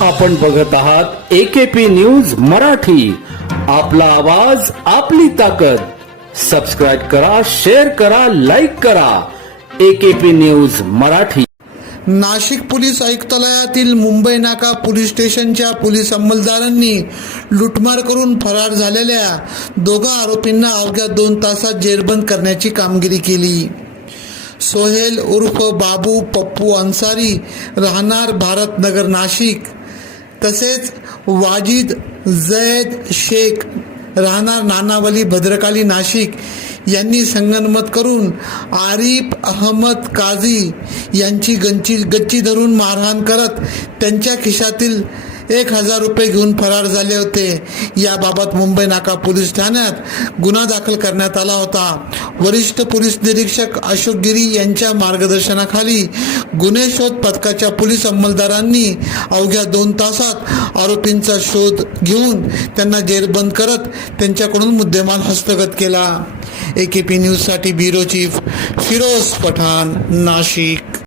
आपण बघत आहात एकेपी न्यूज मराठी. आपला आवाज आपली ताकद. सबस्क्राईब करा शेअर करा लाईक करा. A K P news Marathi. Nashik police आयुक्तालयातील Mumbai नाका पोलीस स्टेशनच्या पोलीस अंमलदारांनी लुटमार करून फरार झालेल्या दोघा आरोपींना अवघ्या दोन तासात जेरबंद करण्याची कामगिरी केली. सोहेल उर्फ बाबू पप्पू अन्सारी राहणार भारतनगर नाशिक. तसेच वाजिद जैद शेख राहणार नानावली भद्रकाली नाशिक यांनी संगनमत करून आरिफ अहमद काझी यांची गंची गच्ची धरून मारहाण करत त्यांच्या खिशातील एक हजार रुपये घेऊन फरार झाले होते. याबाबत मुंबई नाका पोलीस ठाण्यात गुन्हा दाखल करण्यात आला होता. वरिष्ठ पोलीस निरीक्षक अशोक गिरी यांच्या मार्गदर्शनाखाली गुन्हे शोध पथकाच्या पोलीस अंमलदारांनी अवघ्या दोन तासात आरोपींचा शोध घेऊन त्यांना जेरबंद करत त्यांच्याकडून मुद्देमाल हस्तगत केला. ए के पी न्यूजसाठी ब्युरो चीफ फिरोज पठाण नाशिक.